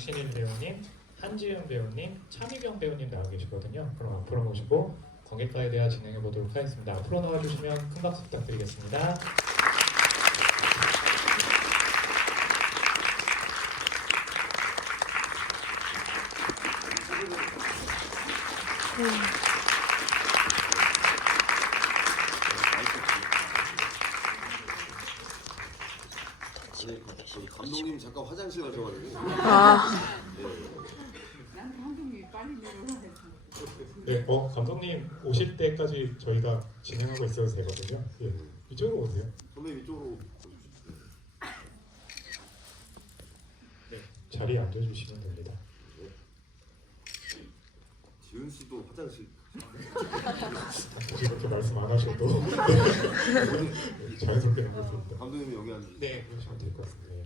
강신일 배우님, 한지은 배우님, 차미경 배우님 나와 계시거든요. 그럼 앞으로 모시고 관객과에 대화 진행해 보도록 하겠습니다. 앞으로 나와주시면 큰 박수 부탁드리겠습니다. 감독님 잠깐 화장실 가셔가지고. 난 감독님이 빨리 내려가야지. 네, 감독님 오실 때까지 저희가 진행하고 있어도 되거든요. 예, 이쪽으로 오세요. 선배님 이쪽으로. 네, 자리에 앉아주시면 됩니다. 지은 씨도 화장실. 굳이 그렇게 말씀 안 하셔도 자연스럽게 남겼습니다. 감독님이 여기 앉으세요. 네, 그러시면 될 것 같습니다. 예.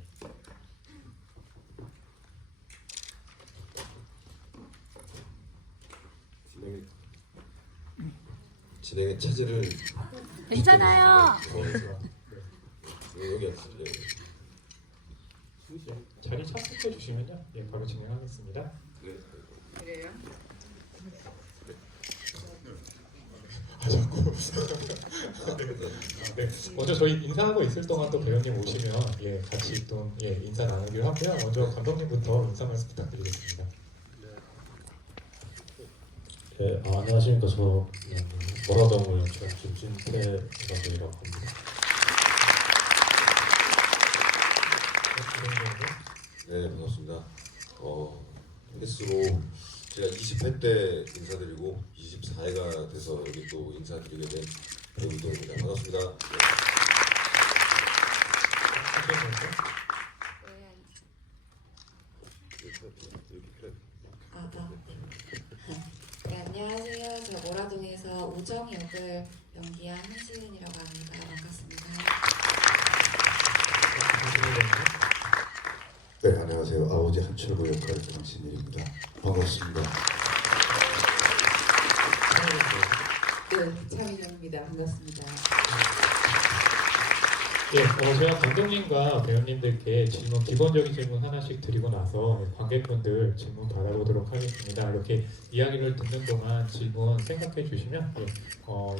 진행의 차질을 괜찮아요. 여기 앉으실래요? 자리 착석해 주시면요, 예, 바로 진행하겠습니다. 네. 그래요? 자꾸. 네, 먼저 저희 인사하고 있을 동안 또 배우님 오시면 예, 같이 또 인사 나누기로 하고요. 먼저 감독님부터 인사 말씀 부탁드리겠습니다. 네, 안녕하십니까. 저 모라동을 연출한 김진태 감독이라고 합니다. 네, 반갑습니다. 횟수로 제가 20회 때 인사드리고 24회가 돼서 여기 또 인사드리게 된 배우 이동입니다. 반갑습니다. 네, 안녕하세요. 저 모라동에서 우정 역을 연기한 한지은이라고 합니다. 반갑습니다. 네, 안녕하세요. 아버지 한철구 역할 강신일입니다. 반갑습니다. 네, 차민영입니다. 반갑습니다. 예, 제가 감독님과 배우님들께 기본적인 질문 하나씩 드리고 나서 관객분들 질문 받아보도록 하겠습니다. 이렇게 이야기를 듣는 동안 질문 생각해 주시면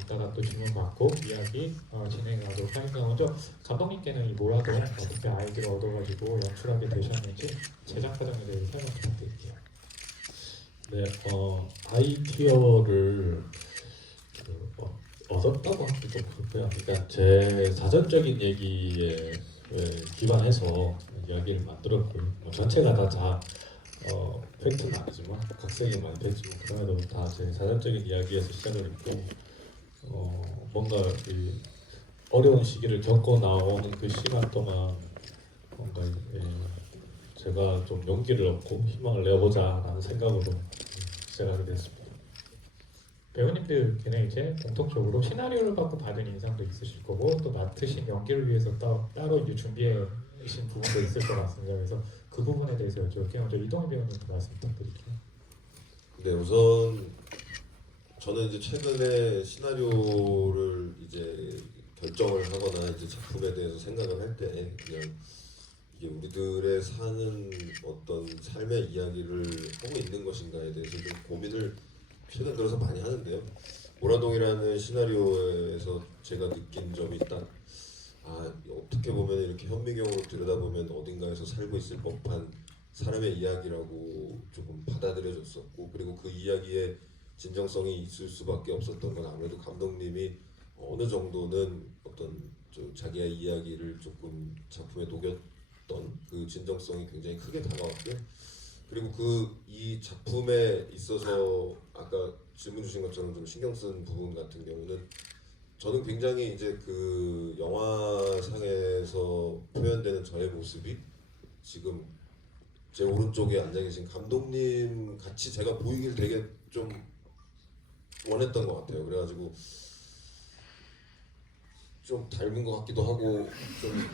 이따가 또 질문 받고 이야기 진행하도록 하겠습니다. 먼저 감독님께는 이 모라동 어떻게 아이디어를 얻어가지고 연출하게 되셨는지 제작 과정에 대해서 설명 부탁드릴게요. 네, 아이디어를 얻었다고 하기 좀 그렇고요. 그러니까 제 사전적인 얘기에 기반해서 이야기를 만들었고요. 전체가 다 팩트는 아니지만 각색이 많이 됐지만 그럼에도 다 제 사전적인 이야기에서 시작을 했고 뭔가 이 어려운 시기를 겪고 나오는 그 시간 동안 뭔가 제가 좀 용기를 얻고 희망을 내보자라는 생각으로 시작하게 됐습니다. 배우님들께는 이제 공통적으로 시나리오를 받고 받은 인상도 있으실 거고 또 맡으신 연기를 위해서 따로 이제 준비하신 부분도 있을 것 같습니다. 그래서 그 부분에 대해서 여쭤볼게요. 먼저 이동희 배우님께 말씀 부탁드릴게요. 네, 우선 저는 이제 최근에 시나리오를 이제 결정을 하거나 이제 작품에 대해서 생각을 할 때 그냥 이게 우리들의 사는 어떤 삶의 이야기를 하고 있는 것인가에 대해서 좀 고민을 최근 들어서 많이 하는데요. 모라동이라는 시나리오에서 제가 느낀 점이 딱 어떻게 보면 이렇게 현미경으로 들여다보면 어딘가에서 살고 있을 법한 사람의 이야기라고 조금 받아들여졌었고, 그리고 그 이야기에 진정성이 있을 수밖에 없었던 건 아무래도 감독님이 어느 정도는 어떤 자기의 이야기를 조금 작품에 녹였던 그 진정성이 굉장히 크게 다가왔고요. 그리고 이 작품에 있어서 아까 질문 주신 것처럼 좀 신경 쓴 부분 같은 경우는 저는 굉장히 이제 그 영화상에서 표현되는 저의 모습이 지금 제 오른쪽에 앉아 계신 감독님 같이 제가 보이길 되게 좀 원했던 것 같아요. 그래가지고 좀 닮은 것 같기도 하고 좀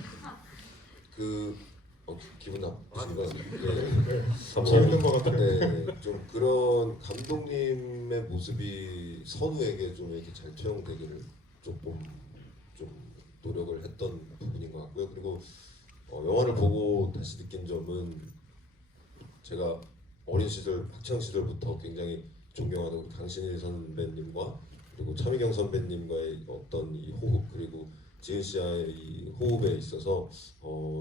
기분 나쁘신 것 같아요. 재밌는 것 같아요. 네, 좀 그런 감독님의 모습이 선우에게 좀 이렇게 잘 투영되기를 조금 좀 노력을 했던 부분인 것 같고요. 그리고 영화를 보고 다시 느낀 점은 제가 어린 시절 학창 시절부터 굉장히 존경하는 우리 강신일 선배님과 그리고 차미경 선배님과의 어떤 이 호흡 그리고 지은 씨와의 이 호흡에 있어서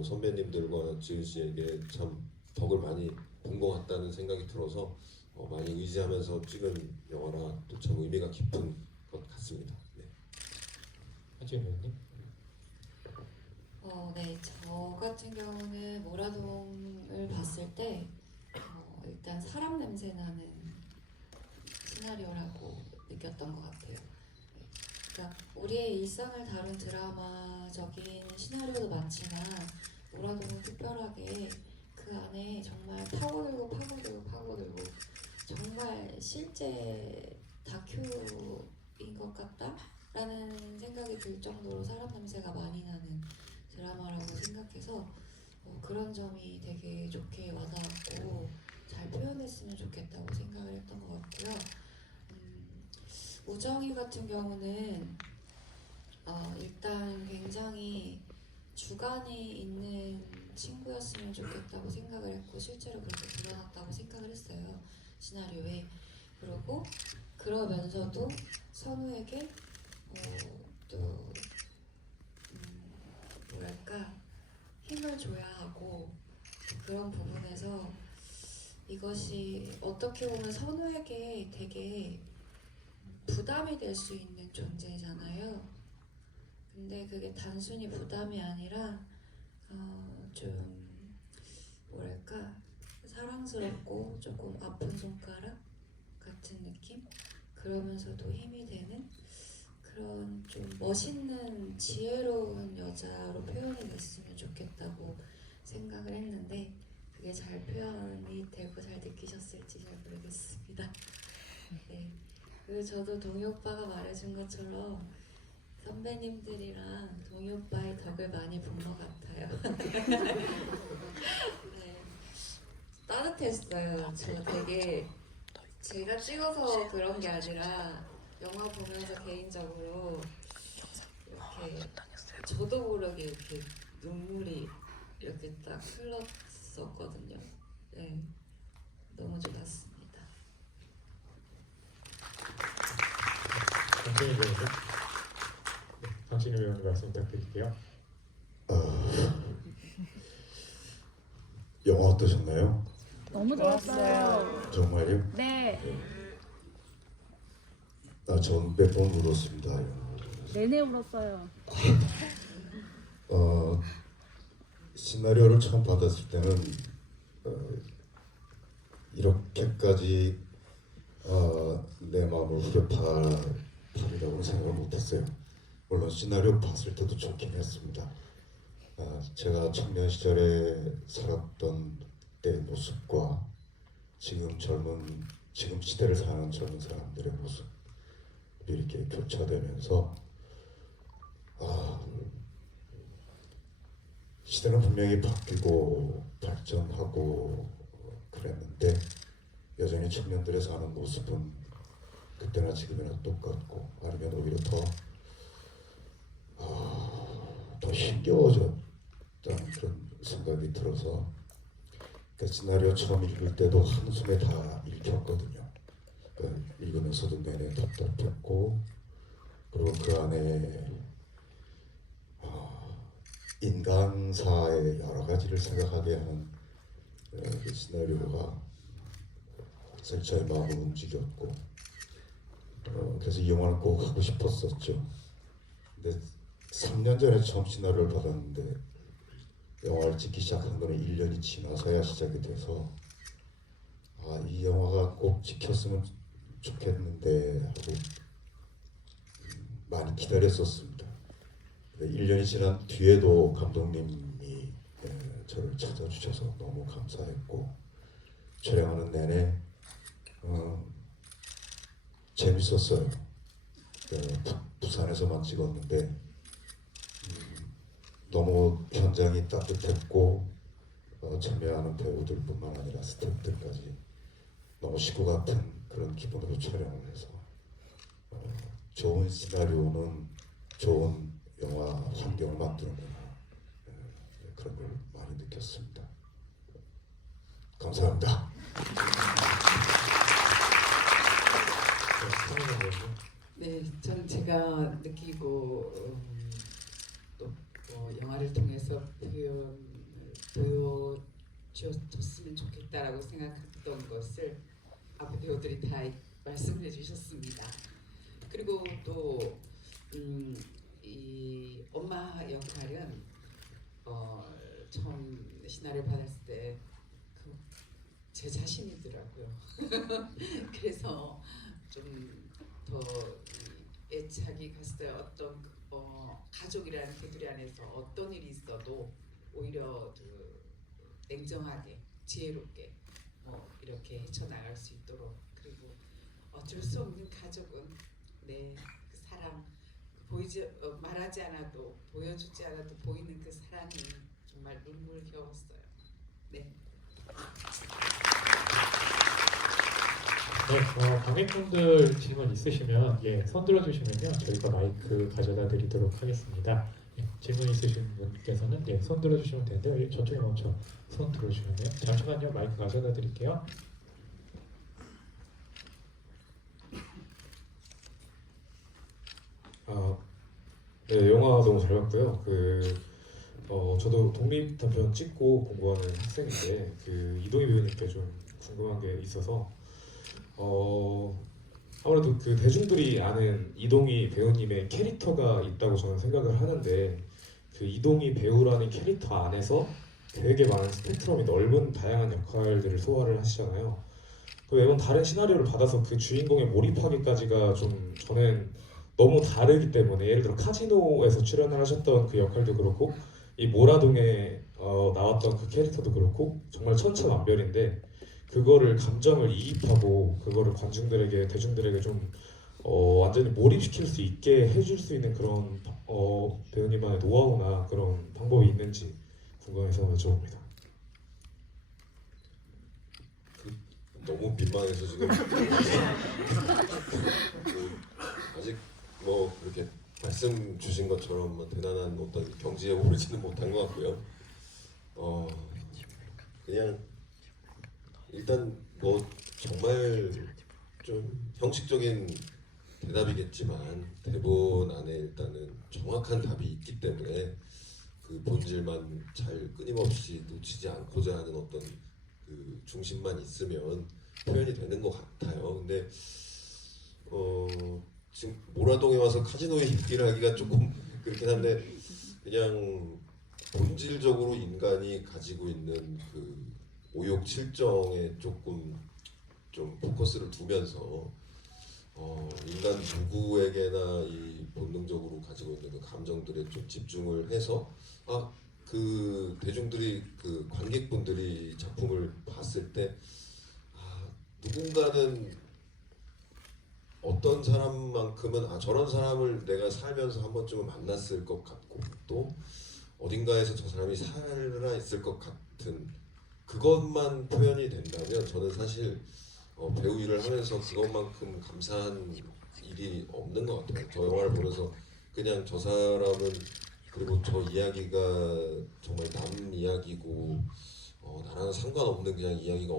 선배님들과 지은 씨에게 참 덕을 많이 본 것 같다는 생각이 들어서 많이 의지하면서 찍은 영화라 또 참 의미가 깊은 것 같습니다. 네. 한지은 배우님. 네, 저 같은 경우는 모라동을 봤을 때 일단 사람 냄새 나는 시나리오라고 느꼈던 것 같아요. 네, 그러니까 우리의 일상을 다룬 드라마적인 시나리오도 많지만 모라동은 특별하게 그 안에 정말 파고들고 정말 실제 다큐인 것 같다라는 생각이 들 정도로 사람 냄새가 많이 나는 드라마라고 생각해서 그런 점이 되게 좋게 와닿았고 잘 표현했으면 좋겠다고 생각을 했던 것 같고요. 우정이 같은 경우는 일단 굉장히 주관이 있는 친구였으면 좋겠다고 생각을 했고 실제로 그렇게 드러났다고 생각을 했어요. 시나리오에. 그리고 그러면서도 선우에게 또 뭐랄까 힘을 줘야 하고 그런 부분에서 이것이 어떻게 보면 선우에게 되게 부담이 될 수 있는 존재잖아요. 근데 그게 단순히 부담이 아니라 좀 뭐랄까 사랑스럽고 조금 아픈 손가락 같은 느낌? 그러면서도 힘이 되는 그런 좀 멋있는 지혜로운 여자로 표현이 됐으면 좋겠다고 생각을 했는데 그게 잘 표현이 되고 잘 느끼셨을지 잘 모르겠습니다. 네. 그리고 저도 동희 오빠가 말해준 것처럼 선배님들이랑 동희 오빠의 덕을 많이 본 것 같아요. 네. 따뜻했어요. 저 되게 제가 찍어서 그런 게 아니라 영화 보면서 개인적으로 이렇게 저도 모르게 이렇게 눈물이 이렇게 딱 흘렀었거든요. 네, 너무 좋았습니다. 강신일 배우님. 네, 강신일 배우님 말씀 부탁드릴게요. 영화 어떠셨나요? 너무 좋았어요. 정말요? 네, 전 몇 번 울었습니다. 내내 울었어요. 시나리오를 처음 받았을 때는 이렇게까지 내 마음을 후벼파리라고 생각을 못했어요. 물론 시나리오 봤을 때도 좋긴 했습니다. 제가 청년 시절에 살았던 때의 모습과 지금 시대를 사는 젊은 사람들의 모습이 이렇게 교차되면서 시대는 분명히 바뀌고 발전하고 그랬는데 여전히 청년들의 사는 모습은 그때나 지금이나 똑같고 아니면 오히려 더 힘겨워졌다는 그런 생각이 들어서 그 시나리오 처음 읽을 때도 한숨에 다 읽혔거든요. 읽으면서도 내내 답답했고 그리고 그 안에 인간사의 여러 가지를 생각하게 하는 그 시나리오가 확실히 저의 마음을 움직였고 그래서 이 영화를 꼭 하고 싶었었죠. 근데 3년 전에 처음 시나리오를 받았는데 영화를 찍기 시작한 거는 1년이 지나서야 시작이 돼서 이 영화가 꼭 찍혔으면 좋겠는데 하고 많이 기다렸었습니다. 1년이 지난 뒤에도 감독님이 저를 찾아주셔서 너무 감사했고 촬영하는 내내 재밌었어요. 부산에서만 찍었는데 너무 현장이 따뜻했고 참여하는 배우들뿐만 아니라 스태프들까지 너무 식구 같은 그런 기분으로 촬영을 해서 좋은 시나리오는 좋은 영화 환경을 만드는구나 그런 걸 많이 느꼈습니다. 감사합니다. 네, 전 제가 느끼고 또 영화를 통해서 표현을 보여줬으면 좋겠다라고 생각했던 것을 앞에 배우들이 다 말씀을 해주셨습니다. 그리고 또 이 엄마 역할은 처음 시나리오 받았을 때 제 자신이더라고요. 그래서 좀 더 애착이 갔어요. 어떤 가족이라는 테두리 안에서 어떤 일이 있어도 오히려 냉정하게 지혜롭게 이렇게 헤쳐나갈 수 있도록, 그리고 어쩔 수 없는 가족은 그 사랑, 보이지 말하지 않아도 보여주지 않아도 보이는 그 사랑이 정말 눈물겨웠어요. 네. 네, 관객분들 질문 있으시면 손 들어주시면요 저희가 마이크 가져다 드리도록 하겠습니다. 질문 있으신 분께서는 손 들어주시면 되는데요. 저쪽에 먼저 손 들어주시면요. 잠시만요, 마이크 가져다 드릴게요. 네, 영화 너무 잘 봤고요. 저도 독립 단편 찍고 공부하는 학생인데 이동희 배우님께 좀 궁금한 게 있어서 아무래도 대중들이 아는 이동희 배우님의 캐릭터가 있다고 저는 생각을 하는데 이동희 배우라는 캐릭터 안에서 되게 많은 스펙트럼이 넓은 다양한 역할들을 소화를 하시잖아요. 매번 다른 시나리오를 받아서 그 주인공에 몰입하기까지가 좀 저는 너무 다르기 때문에, 예를 들어 카지노에서 출연을 하셨던 그 역할도 그렇고 이 모라동에 나왔던 그 캐릭터도 그렇고 정말 천차만별인데 그거를 감정을 이입하고 그거를 대중들에게 좀 완전히 몰입시킬 수 있게 해줄 수 있는 그런 배우님만의 노하우나 그런 방법이 있는지 궁금해서 여쭤봅니다. 너무 민망해서 지금 아직 뭐 그렇게 말씀 주신 것처럼 대단한 어떤 경지에 오르지는 못한 것 같고요. 그냥 일단 뭐 정말 좀 형식적인 대답이겠지만 대본 안에 일단은 정확한 답이 있기 때문에 그 본질만 잘 끊임없이 놓치지 않고자 하는 어떤 그 중심만 있으면 표현이 되는 것 같아요. 근데 지금 모라동에 와서 카지노 얘기를 하기가 조금 그렇긴 한데 그냥 본질적으로 인간이 가지고 있는 그 오욕 칠정에 조금 좀 포커스를 두면서 인간 누구에게나 이 본능적으로 가지고 있는 그 감정들에 좀 집중을 해서 그 대중들이 그 관객분들이 작품을 봤을 때 누군가는 어떤 사람만큼은 저런 사람을 내가 살면서 한 번쯤은 만났을 것 같고 또 어딘가에서 저 사람이 살아 있을 것 같은 그것만 표현이 된다면 저는 사실 배우 일을 하면서 그것만큼 감사한 일이 없는 것 같아요. 저 영화를 보면서 그냥 저 사람은 그리고 저 이야기가 정말 남 이야기고 나랑 상관없는 그냥 이야기가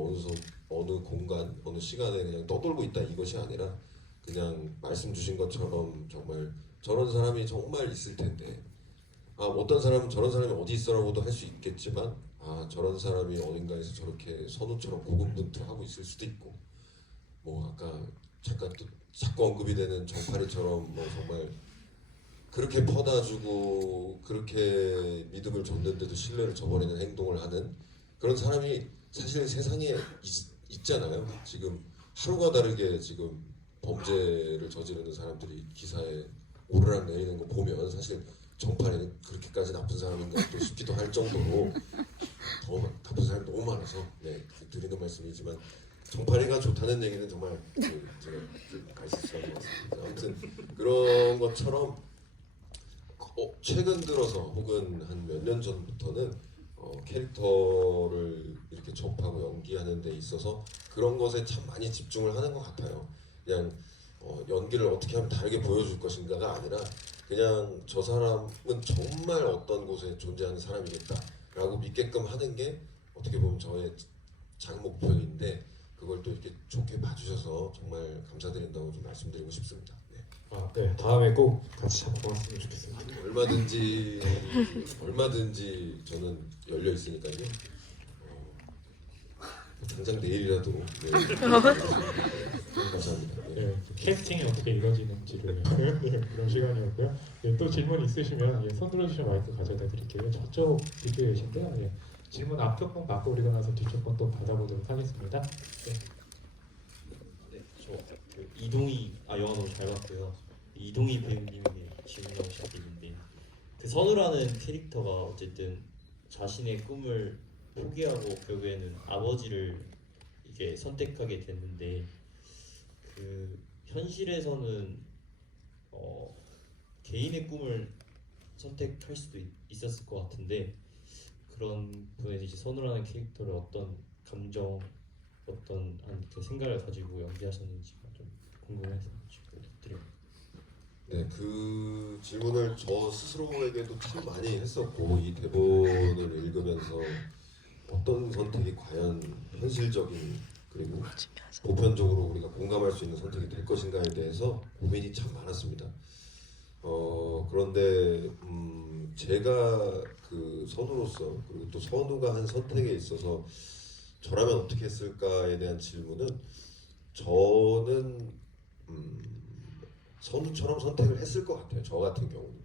어느 공간, 어느 시간에 그냥 떠돌고 있다 이것이 아니라 그냥 말씀 주신 것처럼 정말 저런 사람이 정말 있을 텐데 어떤 사람은 저런 사람이 어디 있어라고도 할 수 있겠지만 저런 사람이 어딘가에서 저렇게 선우처럼 고군분투하고 있을 수도 있고 뭐 아까 잠깐 또 자꾸 언급이 되는 정파리처럼 뭐 정말 그렇게 퍼다주고 그렇게 믿음을 줬는데도 신뢰를 저버리는 행동을 하는 그런 사람이 사실 세상에 있잖아요. 지금 하루가 다르게 지금 범죄를 저지르는 사람들이 기사에 오르락 내리는 거 보면 사실 정파리는 그렇게까지 나쁜 사람인가 또 싶기도 할 정도로 더 나쁜 사람이 너무 많아서 드리는 말씀이지만 정파리가 좋다는 얘기는 정말 제가 말씀드린 것 같습니다. 아무튼 그런 것처럼 최근 들어서 혹은 한 몇 년 전부터는 캐릭터를 이렇게 접하고 연기하는 데 있어서 그런 것에 참 많이 집중을 하는 것 같아요. 그냥 연기를 어떻게 하면 다르게 보여줄 것인가가 아니라 그냥 저 사람은 정말 어떤 곳에 존재하는 사람이겠다라고 믿게끔 하는 게 어떻게 보면 저의 작은 목표인데 그걸 또 이렇게 좋게 봐주셔서 정말 감사드린다고 좀 말씀드리고 싶습니다. 네. 네, 다음에 꼭 같이 잡아봤으면 좋겠습니다. 얼마든지 저는 열려 있으니까요. 당장 내일이라도 네. 감사합니다. 네. 네, 캐스팅이 어떻게 이루어지는지를 네, 그런 시간이었고요. 네, 또 질문 있으시면 손 들어주시면 마이크 가져다 드릴게요. 저쪽 뒤쪽에 계신데요. 네, 질문 앞쪽 번 받고 그리고 나서 뒤쪽 번 또 받아보도록 하겠습니다. 네. 저 이동희 영화 너무 잘 봤고요. 이동희 배우님의 질문하고 싶은 게 있는데 그 선우라는 캐릭터가 어쨌든 자신의 꿈을 포기하고 결국에는 아버지를 이게 선택하게 됐는데 그 현실에서는 개인의 꿈을 선택할 수도 있었을 것 같은데 그런 분에서 이제 선우라는 캐릭터를 어떤 감정 어떤 그 생각을 가지고 연기하셨는지가 좀 궁금해서 부탁드립니다. 네, 그 질문을 저 스스로에게도 참 많이 했었고 이 대본을 읽으면서 어떤 선택이 과연 현실적인 그리고 보편적으로 우리가 공감할 수 있는 선택이 될 것인가에 대해서 고민이 참 많았습니다. 그런데 제가 그 선우로서 그리고 또 선우가 한 선택에 있어서 저라면 어떻게 했을까에 대한 질문은 저는 선우처럼 선택을 했을 것 같아요. 저 같은 경우는.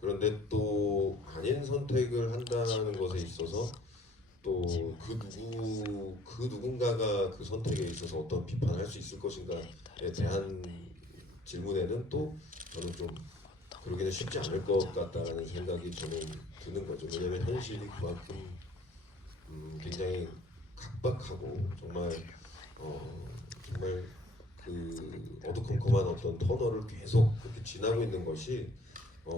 그런데 또 아닌 선택을 한다는 것에 있어서 또 그 누군가가 그 선택에 있어서 어떤 비판을 할 수 있을 것인가에 대한 질문에는 또 저는 좀 그러기는 쉽지 않을 것 같다는 생각이 저는 드는 거죠. 왜냐하면 현실이 그만큼 굉장히 각박하고 정말 그 어두컴컴한 어떤 터널을 계속 그렇게 지나고 있는 것이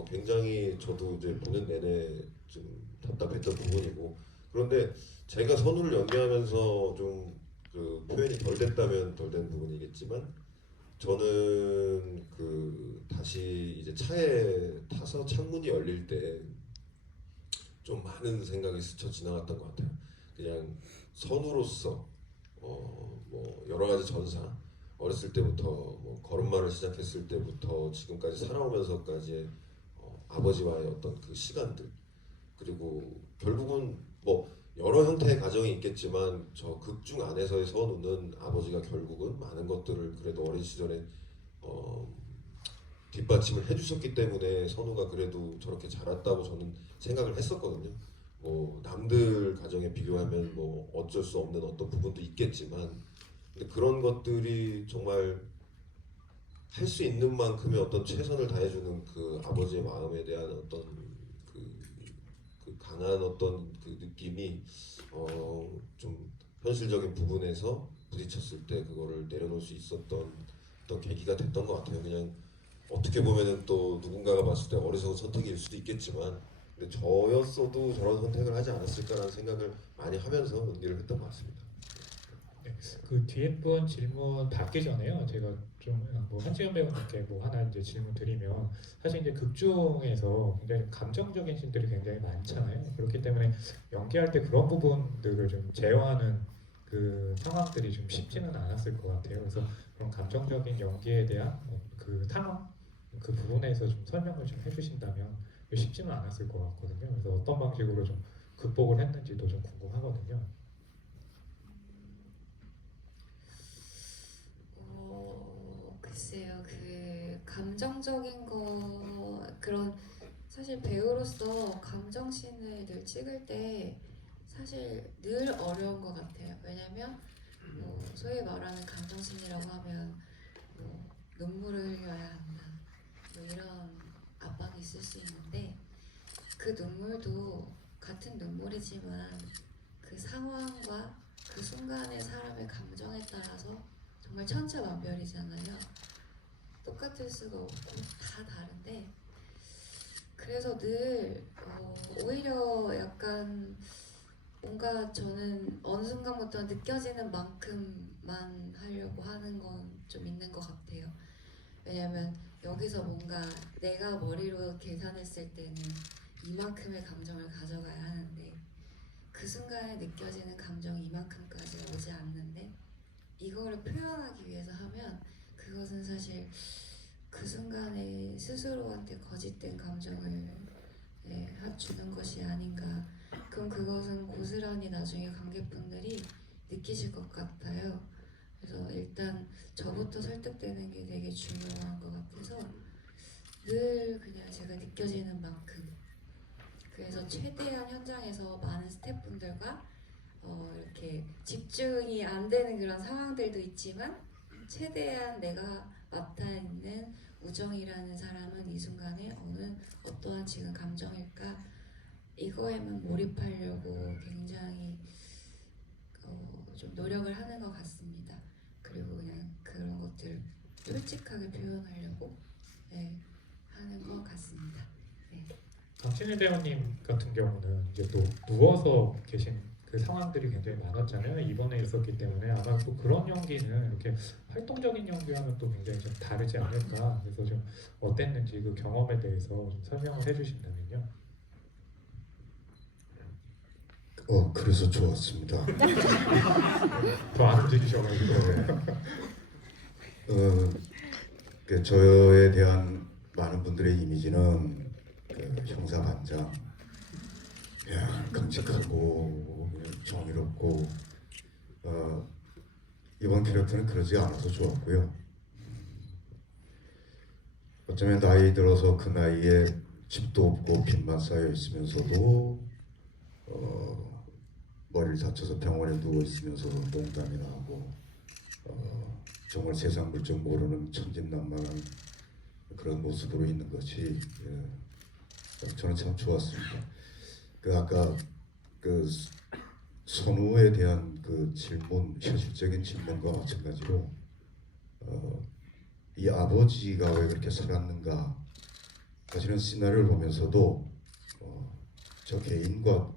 굉장히 저도 이제 보는 내내 좀 답답했던 부분이고 그런데 제가 선우를 연기하면서 좀 그 표현이 덜 됐다면 덜 된 부분이겠지만 저는 그 다시 이제 차에 타서 창문이 열릴 때 좀 많은 생각이 스쳐 지나갔던 것 같아요. 그냥 선우로서 뭐 여러 가지 전사 어렸을 때부터 뭐 걸음마를 시작했을 때부터 지금까지 살아오면서까지의 아버지와의 어떤 그 시간들 그리고 결국은 뭐 여러 형태의 가정이 있겠지만 저 극중 안에서의 선우는 아버지가 결국은 많은 것들을 그래도 어린 시절에 뒷받침을 해주셨기 때문에 선우가 그래도 저렇게 자랐다고 저는 생각을 했었거든요. 뭐 남들 가정에 비교하면 뭐 어쩔 수 없는 어떤 부분도 있겠지만 근데 그런 것들이 정말 할 수 있는 만큼의 어떤 최선을 다해주는 그 아버지의 마음에 대한 어떤 그 강한 어떤 그 느낌이 좀 현실적인 부분에서 부딪혔을 때 그거를 내려놓을 수 있었던 어떤 계기가 됐던 것 같아요. 그냥 어떻게 보면은 또 누군가가 봤을 때 어리석은 선택일 수도 있겠지만 근데 저였어도 저런 선택을 하지 않았을까라는 생각을 많이 하면서 연기를 했던 것 같습니다. 네, 그 뒤에 분 질문 받기 전에요. 제가 좀 뭐 한지연 배우님께 뭐 하나 이제 질문 드리면 사실 이제 극중에서 굉장히 감정적인 씬들이 굉장히 많잖아요. 그렇기 때문에 연기할 때 그런 부분들을 좀 제어하는 그 상황들이 좀 쉽지는 않았을 것 같아요. 그래서 그런 감정적인 연기에 대한 그 상황 그 부분에서 좀 설명을 좀 해주신다면 쉽지는 않았을 것 같거든요. 그래서 어떤 방식으로 좀 극복을 했는지도 좀 궁금하거든요. 글쎄요, 그 감정적인 거 그런 사실 배우로서 감정씬을 늘 찍을 때 사실 늘 어려운 것 같아요. 왜냐면 뭐 소위 말하는 감정씬이라고 하면 뭐 눈물을 흘려야 한다, 뭐 이런 압박이 있을 수 있는데 그 눈물도 같은 눈물이지만 그 상황과 그 순간의 사람의 감정에 따라서 정말 천차만별이잖아요. 똑같을 수가 없고 다 다른데 그래서 늘 오히려 약간 뭔가 저는 어느 순간부터 느껴지는 만큼만 하려고 하는 건 좀 있는 것 같아요. 왜냐면 여기서 뭔가 내가 머리로 계산했을 때는 이만큼의 감정을 가져가야 하는데 그 순간에 느껴지는 감정이 이만큼까지 오지 않는데 이거를 표현하기 위해서 하면 그것은 사실 그 순간에 스스로한테 거짓된 감정을 주는 것이 아닌가. 그럼 그것은 고스란히 나중에 관객분들이 느끼실 것 같아요. 그래서 일단 저부터 설득되는 게 되게 중요한 것 같아서 늘 그냥 제가 느껴지는 만큼, 그래서 최대한 현장에서 많은 스태프분들과 이렇게 집중이 안 되는 그런 상황들도 있지만 최대한 내가 맡아 있는 우정이라는 사람은 이 순간에 어떠한 지금 감정일까 이거에만 몰입하려고 굉장히 좀 노력을 하는 것 같습니다. 그리고 그냥 그런 것들을 솔직하게 표현하려고 하는 것 같습니다. 강신일 배우님 같은 경우는 이제 또 누워서 계신 그 상황들이 굉장히 많았잖아요. 이번에 있었기 때문에 아마 또 그런 연기는 이렇게 활동적인 연기와는 또 굉장히 좀 다르지 않을까. 그래서 좀 어땠는지 그 경험에 대해서 좀 설명을 해주신다면요. 그래서 좋았습니다. 더 안 움직이셔가지고. 저에 대한 많은 분들의 이미지는 형사 반장, 끔찍하고 정의롭고 이번 캐릭터는 그러지 않아서 좋았고요. 어쩌면 나이 들어서 그 나이에 집도 없고 빚만 쌓여 있으면서도 머리를 다쳐서 병원에 누워 있으면서도 농담이 나오고 정말 세상 물정 모르는 천진난만한 그런 모습으로 있는 것이 저는 참 좋았습니다. 아까 그 선우에 대한 그 질문, 현실적인 질문과 마찬가지로 이 아버지가 왜 그렇게 살았는가, 사실은 시나리오를 보면서도 저 개인과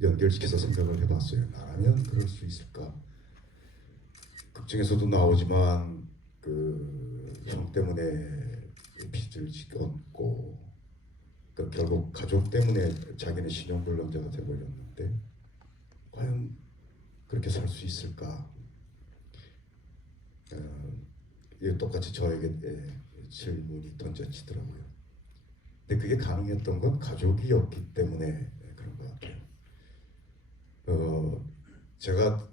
연결시켜서 생각을 해봤어요. 나라면 그럴 수 있을까? 극중에서도 나오지만 형 때문에 빚을 지었고 결국 가족 때문에 자기는 신용불량자가 되어버렸는데 과연 그렇게 살 수 있을까? 이게 똑같이 저에게 질문이 던져지더라고요. 근데 그게 가능했던 건 가족이었기 때문에 그런 것 같아요. 제가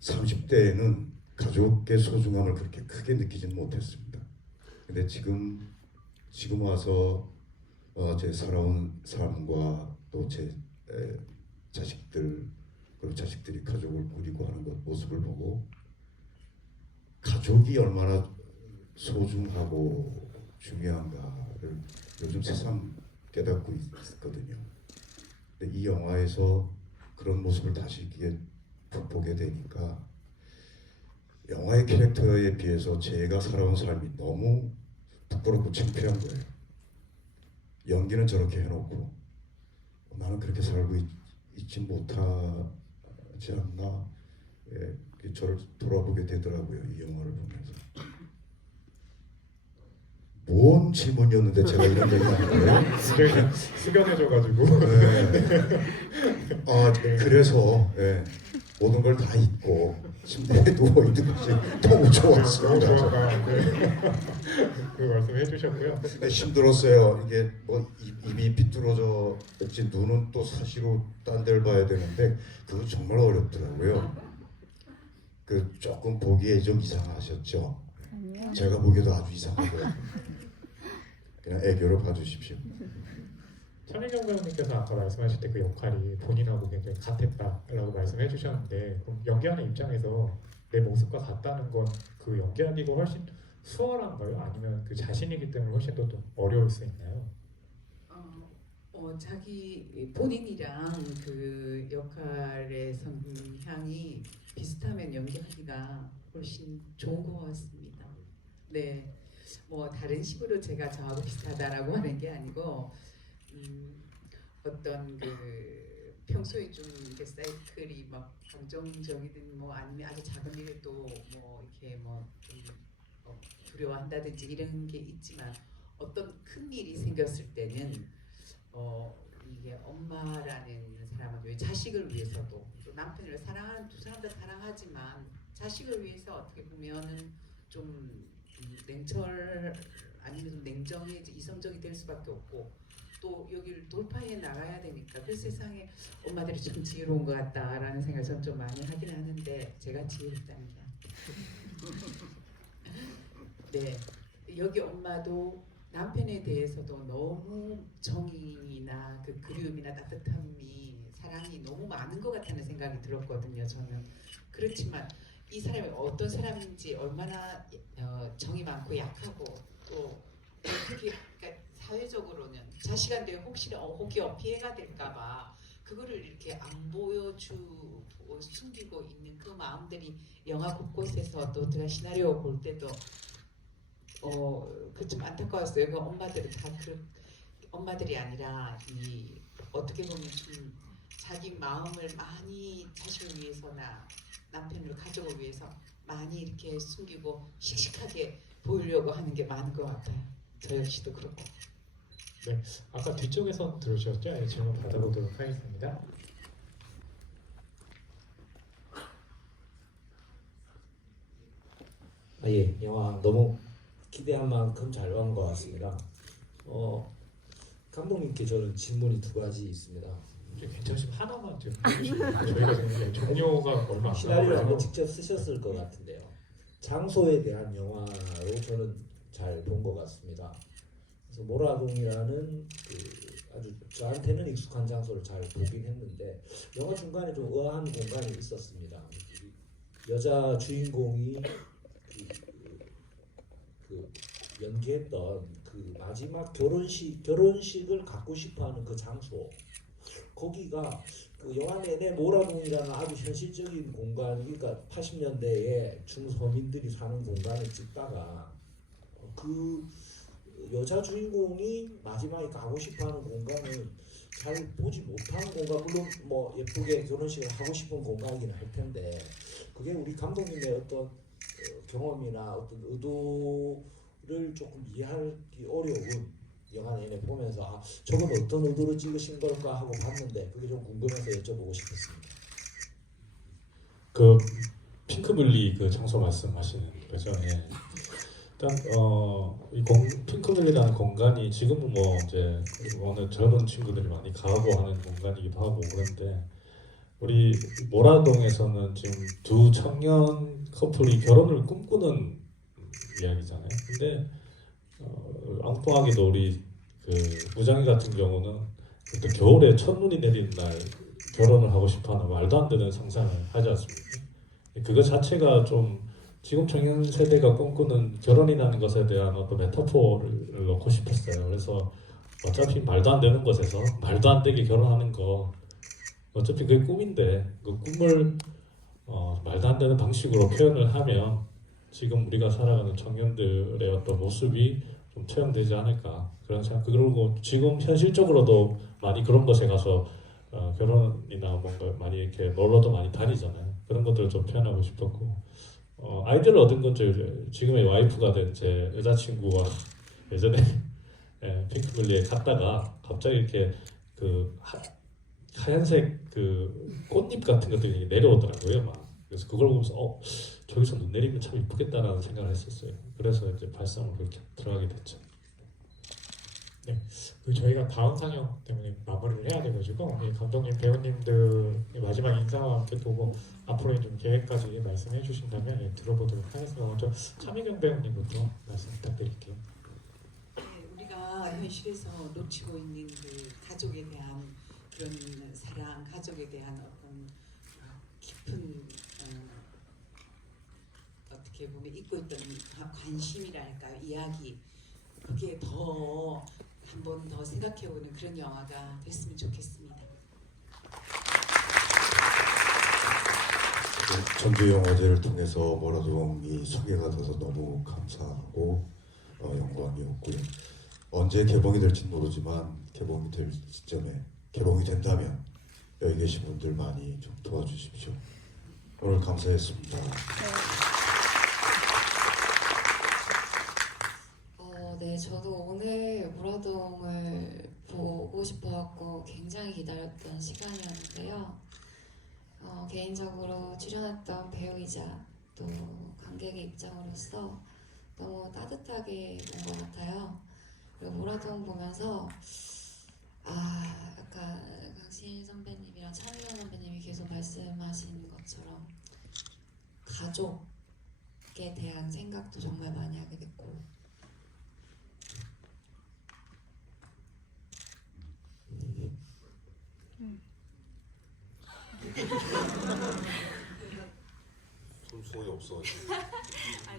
30대에는 가족의 소중함을 그렇게 크게 느끼지는 못했습니다. 근데 지금 와서 제 살아온 삶과 또 제 자식들, 그리고 자식들이 가족을 꾸리고 하는 모습을 보고 가족이 얼마나 소중하고 중요한가를 요즘 새삼 깨닫고 있거든요. 근데 이 영화에서 그런 모습을 다시 보게 되니까 영화의 캐릭터에 비해서 제가 살아온 삶이 너무 부끄럽고 창피한 거예요. 연기는 저렇게 해놓고 나는 그렇게 살고 있지 못하지 않나, 저를 돌아보게 되더라고요. 이 영화를 보면서. 뭔 질문이었는데 제가 이런 얘기 하는 거예요? 숙연해져가지고. 그래서 모든 걸 다 잊고 침대에 누워 있는 것이 너무 좋았습니다. 너무 좋았다. 그 말씀 해주셨고요. 근데 힘들었어요. 이게 뭐 입이 비뚤어졌지 눈은 또 사시로 딴 데를 봐야 되는데 그거 정말 어렵더라고요. 조금 보기에 좀 이상하셨죠? 아니요. 제가 보기에도 아주 이상하고요. 그냥 애교로 봐주십시오. 천일경 배우님께서 아까 말씀하실 때 그 역할이 본인하고 굉장히 같았다라고 말씀해 주셨는데, 그럼 연기하는 입장에서 내 모습과 같다는 건 그 연기하기가 훨씬 수월한가요? 아니면 그 자신이기 때문에 훨씬 더 좀 어려울 수 있나요? 자기 본인이랑 그 역할의 성향이 비슷하면 연기하기가 훨씬 좋은 것 같습니다. 네, 뭐 다른 식으로 제가 저하고 비슷하다라고 하는 게 아니고 어떤 평소에 좀 이렇게 사이클이 막 감정적이든 뭐 아니면 아주 작은 일에도 뭐 이렇게 좀 두려워한다든지 이런 게 있지만 어떤 큰 일이 생겼을 때는 이게 엄마라는 사람은 왜 자식을 위해서도 또 남편을 사랑하는 두 사람 다 사랑하지만 자식을 위해서 어떻게 보면은 좀 냉철 아니면 좀 냉정해 이성적이 될 수밖에 없고 또 여기를 돌파해 나가야 되니까 그 세상에 엄마들이 참 지혜로운 것 같다라는 생각을 저는 좀 많이 하긴 하는데 제가 지혜롭다는 게 네 여기 엄마도 남편에 대해서도 너무 정이나 그 그리움이나 따뜻함이 사랑이 너무 많은 것 같다는 생각이 들었거든요. 저는 그렇지만 이 사람이 어떤 사람인지 얼마나 정이 많고 약하고 또 어떻게 그러니까 사회적으로는 자식한테 혹시 피해가 될까봐 그거를 이렇게 안 보여주고 숨기고 있는 그 마음들이 영화 곳곳에서 또 제가 시나리오 볼 때도 그 좀 안타까웠어요. 그 엄마들은 다 그 엄마들이 아니라 이 어떻게 보면 좀 자기 마음을 많이 자식을 위해서나 남편을 가족을 위해서 많이 이렇게 숨기고 씩씩하게 보이려고 하는 게 많은 것 같아요. 저 역시도 그렇고. 아까 뒤쪽에서 들으셨죠? 예, 질문 받아보도록 하겠습니다. 예, 영화 너무 기대한 만큼 잘 나온 것 같습니다. 감독님께 저는 질문이 두 가지 있습니다. 괜찮으시면 하나만 좀 해주시면 저희가 지금 종료가 얼마 안 시나리오 아마 남아서 직접 쓰셨을 것 같은데요. 장소에 대한 영화로 저는 잘 본 것 같습니다. 그래서 모라동이라는 그 아주 저한테는 익숙한 장소를 잘 보긴 했는데 영화 중간에 좀 의아한 공간이 있었습니다. 여자 주인공이 그 연기했던 그 마지막 결혼식을 갖고 싶어하는 그 장소 거기가 그 영화 내내 모라동이라는 아주 현실적인 공간 그러니까 80년대에 중서민들이 사는 공간을 찍다가 그 여자 주인공이 마지막에 가고 싶어하는 공간을 잘 보지 못한 공간 물론 뭐 예쁘게 결혼식을 하고 싶은 공간이긴 할 텐데 그게 우리 감독님의 어떤 경험이나 어떤 의도를 조금 이해하기 어려운 영화 내내 보면서 저건 어떤 의도로 찍으신 걸까 하고 봤는데 그게 좀 궁금해서 여쭤보고 싶었습니다. 그 핑크뮬리 그 장소 말씀하시는 거죠? 예. 일단 이 핑크뮬리라는 공간이 지금은 뭐 이제 어느 젊은 친구들이 많이 가고 하는 공간이기도 하고 그런데 우리 모라동에서는 지금 두 청년 커플이 결혼을 꿈꾸는 이야기잖아요. 근데 엉뚱하게도 우리 그 무장이 같은 경우는 그때 겨울에 첫눈이 내리는 날 결혼을 하고 싶어하는 말도 안 되는 상상을 하지 않습니까? 그거 자체가 좀 지금 청년 세대가 꿈꾸는 결혼이라는 것에 대한 어떤 메타포를 넣고 싶었어요. 그래서 어차피 말도 안 되는 곳에서 말도 안 되게 결혼하는 거 어차피 그게 꿈인데 그 꿈을 말도 안 되는 방식으로 표현을 하면 지금 우리가 살아가는 청년들의 어떤 모습이 좀 투영되지 않을까 그런 생각. 그리고 지금 현실적으로도 많이 그런 곳에 가서 결혼이나 뭔가 많이 이렇게 놀러도 많이 다니잖아요. 그런 것들을 좀 표현하고 싶었고 아이디어를 얻은 건 지금의 와이프가 된 제 여자친구가 예전에 핑크뮬리에 갔다가 갑자기 이렇게 그 하얀색 그 꽃잎 같은 것들이 내려오더라고요. 막 그래서 그걸 보면서 저기서 눈 내리면 참 이쁘겠다라는 생각을 했었어요. 그래서 이제 발상으로 그렇게 들어가게 됐죠. 네, 그 저희가 다음 상영 때문에 마무리를 해야 돼가지고 감독님, 배우님들 마지막 인사와 함께 또 앞으로의 좀 계획까지 말씀해 주신다면 들어보도록 하겠습니다. 먼저 차미경 배우님부터 말씀 부탁드릴게요. 네, 우리가 현실에서 놓치고 있는 그 가족에 대한 그런 사랑, 가족에 대한 어떤 깊은 어떻게 보면 잊고 있던 관심이랄까요, 이야기 그게 더 한 번 더 생각해보는 그런 영화가 됐으면 좋겠습니다. 전주영화제를 통해서 모라동이 소개가 돼서 너무 감사하고 영광이었고요. 언제 개봉이 될지 모르지만 개봉이 될 시점에 개봉이 된다면 여기 계신 분들 많이 좀 도와주십시오. 오늘 감사했습니다. 네, 저도 오늘 무라동을 보고 싶어갖고 굉장히 있었던 시간이었는데요. 개인적으로 출연했던 배우이자 또 관객의 입장으로서 너무 따뜻하게 본 것 같아요. 그리고 모라동 보면서 아까 강신 선배님이랑 차미경 선배님이 계속 말씀하신 것처럼 가족에 대한 생각도 정말 많이 하게 됐고 손수건이 없어가지고.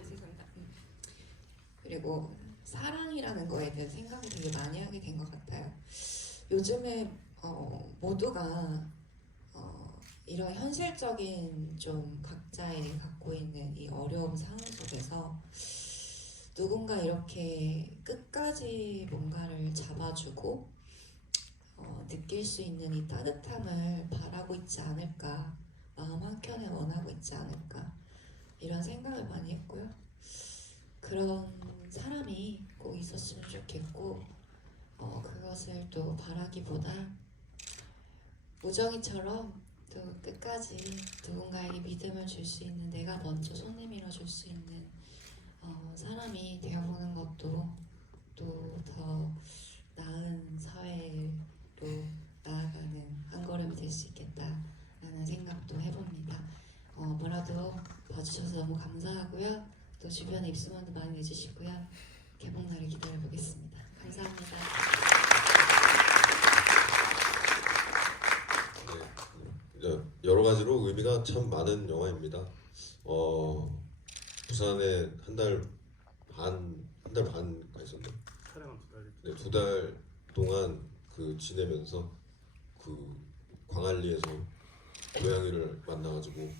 죄송합니다. 그리고 사랑이라는 거에 대한 생각을 되게 많이 하게 된 것 같아요. 요즘에 모두가 이런 현실적인 좀 각자의 갖고 있는 이 어려움 상황 속에서 누군가 이렇게 끝까지 뭔가를 잡아주고 느낄 수 있는 이 따뜻함을 바라고 있지 않을까, 마음 한켠에 원하고 있지 않을까 이런 생각을 많이 했고요. 그런 사람이 꼭 있었으면 좋겠고 그것을 또 바라기보다 우정이처럼 또 끝까지 누군가에게 믿음을 줄 수 있는, 내가 먼저 손 내밀어 줄 수 있는 사람이 되어보는 것도 또 더 나은 사회로 나아가는 한 걸음이 될 수 있겠다라는 생각도 해봅니다. 뭐라도 봐주셔서 너무 감사하고요. 또 주변에 입소문도 많이 내주시고요. 개봉날을 기다려보겠습니다. 감사합니다. 네, 여러 가지로 의미가 참 많은 영화입니다. 부산에 한 달 반가 있었는데, 네, 2달 동안 지내면서 광안리에서 고양이를 만나가지고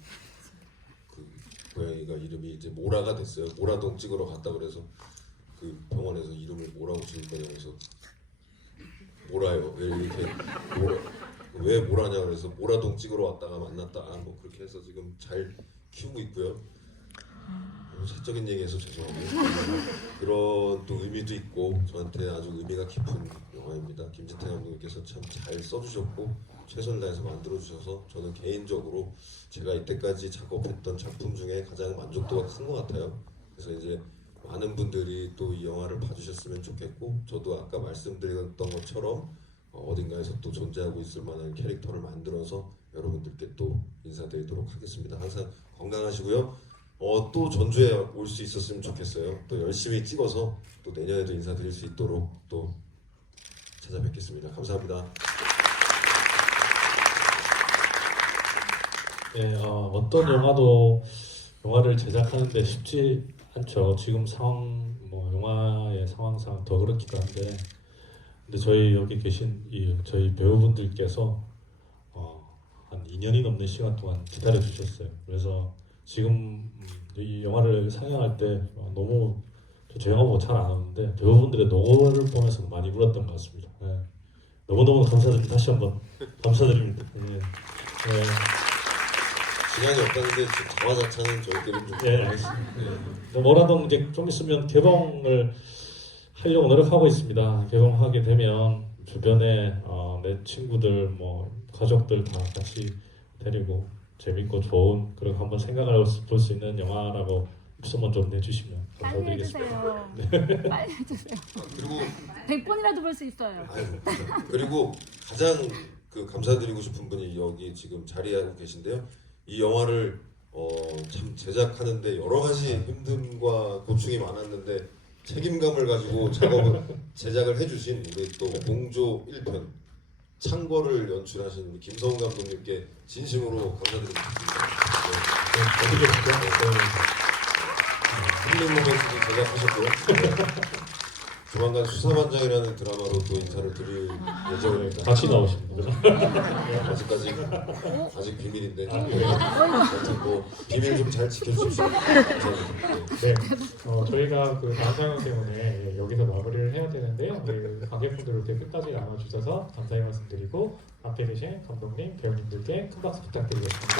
고양이가 이름이 이제 모라가 됐어요. 모라동 찍으러 갔다 그래서 병원에서 이름을 뭐라고 지을 거냐고 해서 모라요. 왜 모라냐 그래서 모라동 찍으러 왔다가 만났다. 뭐 그렇게 해서 지금 잘 키우고 있고요. 사적인 얘기해서 죄송하고요. 그런 또 의미도 있고 저한테 아주 의미가 깊은 영화입니다. 김지태 감독님께서 참 잘 써주셨고 최선을 다해서 만들어주셔서 저는 개인적으로 제가 이때까지 작업했던 작품 중에 가장 만족도가 큰 것 같아요. 그래서 이제 많은 분들이 또 이 영화를 봐주셨으면 좋겠고, 저도 아까 말씀드렸던 것처럼 어딘가에서 또 존재하고 있을 만한 캐릭터를 만들어서 여러분들께 또 인사드리도록 하겠습니다. 항상 건강하시고요. 또 전주에 올 수 있었으면 좋겠어요. 또 열심히 찍어서 또 내년에도 인사드릴 수 있도록 또 찾아뵙겠습니다. 감사합니다. 네, 어떤 영화를 제작하는데 쉽지 않죠. 지금 영화의 상황상 더 그렇기도 한데, 근데 저희 여기 계신 저희 배우분들께서 한 2년이 넘는 시간 동안 기다려 주셨어요. 그래서 지금 이 영화를 상영할 때 너무 저 영화 보고 잘 안 오는데 배우분들의 노고를 보면서 많이 울었던 것 같습니다. 네. 너무너무 감사드립니다. 다시 한번 감사드립니다. 네. 시간이 없다는데 자화자찬은 저희들은 좀. 네, 알겠습니다. 네. 모라동 이제 좀 있으면 개봉을 하려고 노력하고 있습니다. 개봉하게 되면 주변에 내 친구들, 가족들 다 같이 데리고 재밌고 좋은, 그리고 한번 생각을 볼 수 있는 영화라고 입소문 좀 내주시면 빨리 감사드리겠습니다. 해주세요. 빨리 해주세요. 그리고 100번이라도 볼 수 있어요. 그리고 가장 감사드리고 싶은 분이 여기 지금 자리하고 계신데요. 이 영화를 참 제작하는데 여러 가지 힘듦과 고충이 많았는데 책임감을 가지고 제작을 해주신 우리 또 공조 1편 창궐을 연출하신 우리 김성훈 감독님께 진심으로 감사드리고 싶습니다. 힐링 모멘트도 제작하셨고요. 조만간 수사반장이라는 드라마로 또 인사를 드릴 예정입니다. 같이 나오십니다. 아직 비밀인데 하여튼 비밀 좀 잘 지켜주십시오. 감사합니다. 네, 저희가 다음 상영 때문에 여기서 마무리를 해야 되는데요. 관객분들 이렇게 끝까지 나눠주셔서 감사의 말씀드리고 앞에 계신 감독님, 배우님들께 큰 박수 부탁드리겠습니다.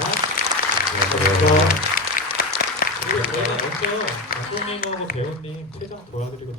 먼저 감독님하고 배우님 퇴장 도와드리고